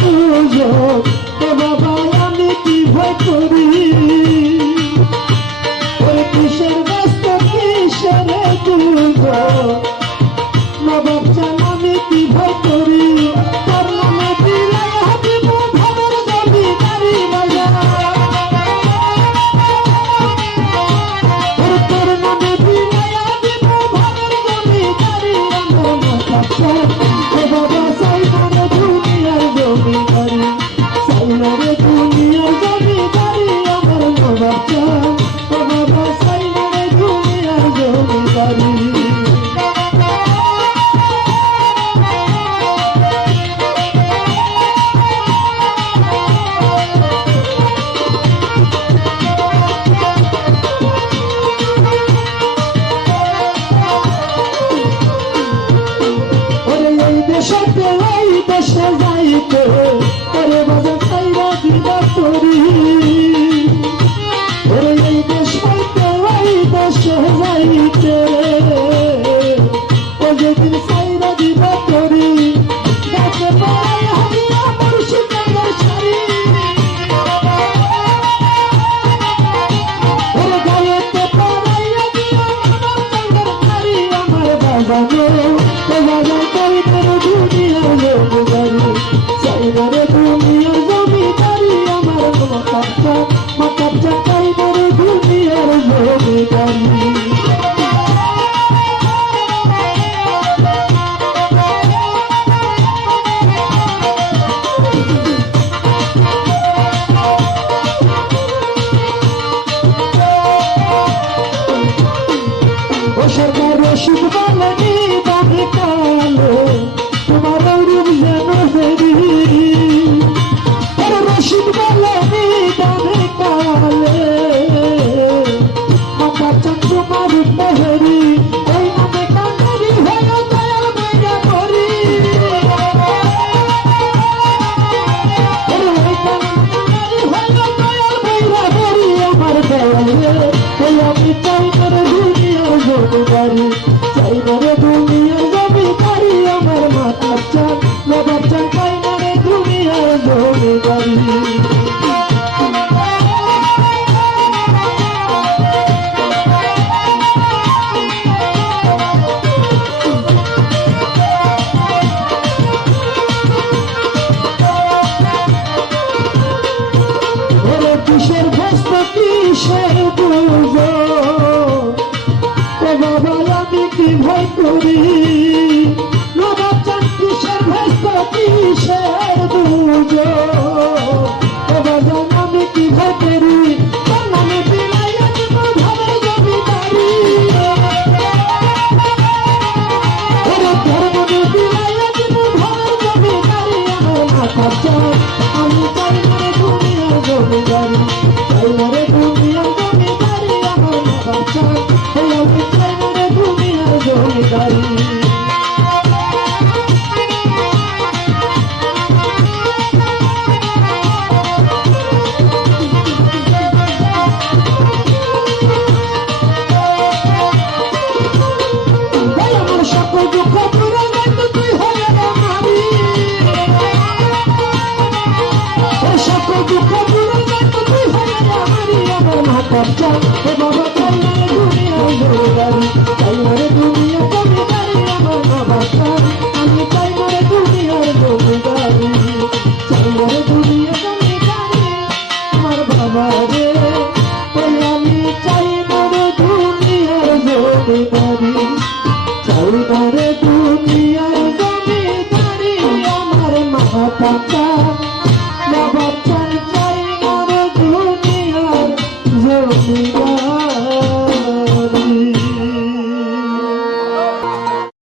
দুজন এ বাবা আমি কি ভয় করি ওরে কিসের ব্যস্ত কিসের দুজন নবাব চান আমি কি ভয় করি তোর নামে দিলাই হাবিব ভাবের জমিদারি বাজার তোর নামে দিলাই হাবিব ভাবের জমিদারি আমার নবাব চান ও বাবা সাইনারে দুনিয়ার জমিদারি সাইনারে দুনিয়ার জমিদারি আমার নবাব চান ও বাবা সাইনারে দুনিয়ার জমিদারি দেশে ওই দেশে যাইতে ওরে বাবা সাইরা দিবা তোরি ওরে এই দেশ হইতে ওই দেশে যাইতে ও যেদিন সাইরা দিবা তোরি গাছে পড়াই হারিয়া মুর্শিদাবাদের শাড়ি ওরে গায়েতে পড়াইয়া দিয়া আমার শাড়ি আমার বাবা গো সাইনারে দুনিয়ার জমিদারি আমার মাতাব চাইনারে দুনিয়ার জমিদারি ও সরকার রশিদ বলেনি বাঁধে কালো তোমার রূপ যেন হেরি রশিদ বলেনি বাঁধে কালে মাতার চান তোমার রূপ মেহেরি ওই নামে কান্দারি হয়ে দয়াল বইরা করি ওই কান্দারি হয়ে দয়াল বইরা করি আমার দয়ালে ওই আমি চাইনারে দুনিয়ার জমিদারি চাইনারে দুনিয়ার জমিদারি আমার মাতার চান নবাব চান চাইনারে দুনিয়ার জমিদারি ওরে কিসের ভস্ত কিসের দুজন ও বাবা আমি কি ভয় করি নবাব চান কিসের ভস্ত কিসের দুজন ও বাবা আমি কি ভয় করি তোর নামে দিলাই হাবিব ভাবের জমিদারি ওরে তোর নামে দিলাই হাবিব ভাবের জমিদারি আমার মাতার চান আমি চাইনারে দুনিয়ার জমিদারি চাইনারে দুনিয়ার জমিদারি আমার মাতার চান আমি চাইনারে দুনিয়ার জমিদারি আমার সকল দুঃখ পুরো তুই হয়ে আমারি সকল দুঃখ পুরো তুই হয়ে আমারি আমার মাতার চান